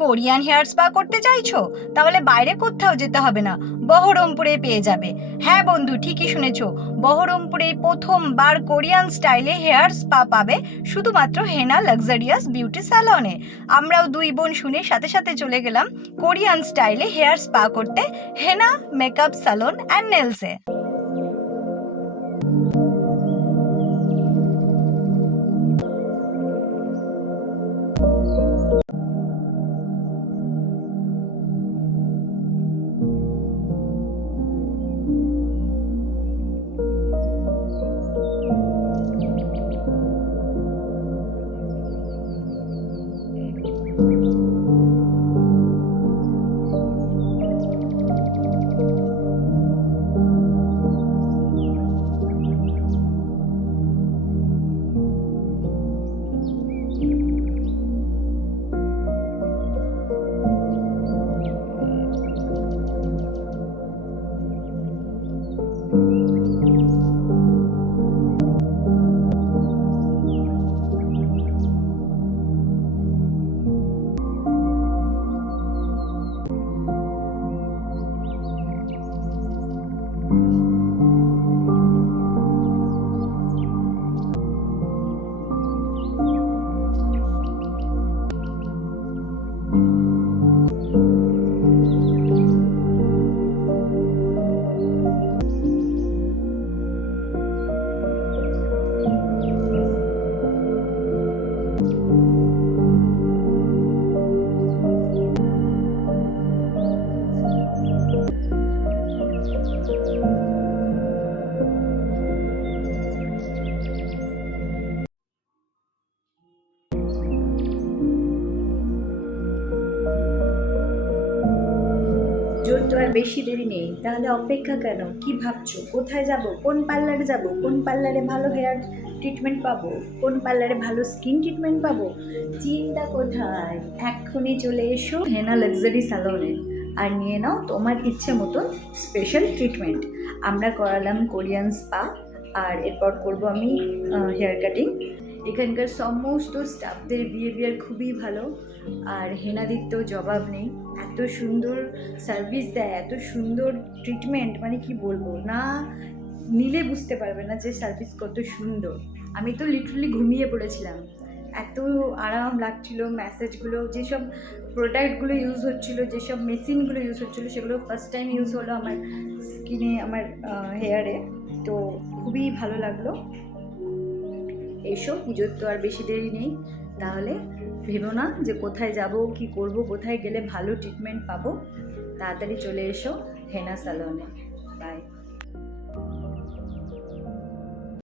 Korean hair spa করতে চাইছো? তাহলে বাইরে কোথাও যেতে হবে না, বহরমপুরে পেয়ে যাবে। হ্যাঁ বন্ধু, ঠিকই শুনেছো, বহরমপুরে প্রথমবার কোরিয়ান স্টাইলে হেয়ার স্পা পাবে, শুধুমাত্র হেনা লাক্সারিয়াস বিউটি স্যালনে। আমরাও দুই বোন শুনে সাথে সাথে চলে গেলাম কোরিয়ান স্টাইলে হেয়ার স্পা করতে হেনা মেকআপ স্যালন অ্যান্ড নেলসে। তোর তো আর বেশি দেরি নেই, তাহলে অপেক্ষা কেন? কি ভাবছো? কোথায় যাব? কোন পার্লারে যাব? কোন পার্লারে ভালো হেয়ার ট্রিটমেন্ট পাবো? কোন পার্লারে ভালো স্কিন ট্রিটমেন্ট পাবো? চিন্তা কোথায়? এক্ষুনি চলে এসো হেনা লাক্সারি স্যালনে আর নিয়ে নাও তোমার ইচ্ছে মতো স্পেশাল ট্রিটমেন্ট। আমরা করালাম কোরিয়ান স্পা, আর এরপর করব আমি হেয়ার কাটিং। এখানকার সমস্ত স্টাফদের বিহেভিয়ার খুবই ভালো, আর হেনাদির তো জবাব নেই। এত সুন্দর সার্ভিস দেয়, এত সুন্দর ট্রিটমেন্ট, মানে কি বলবো, না নিলে বুঝতে পারবে না যে সার্ভিস কত সুন্দর। আমি তো লিটারালি ঘুমিয়ে পড়েছিলাম, এত আরাম লাগছিল। ম্যাসেজগুলো, যেসব প্রোডাক্টগুলো ইউজ হচ্ছিলো, যেসব মেশিনগুলো ইউজ হচ্ছিলো, সেগুলো ফার্স্ট টাইম ইউজ হলো আমার স্কিনে, আমার হেয়ারে। তো খুবই ভালো লাগলো। এসো, পুজোর তো আর বেশি দেরি নেই, তাহলে ভেবো না যে কোথায় যাব, কি করব, কোথায় গেলে ভালো ট্রিটমেন্ট পাবো। তাড়াতাড়ি চলে এসো হেনা স্যালনে। বাই।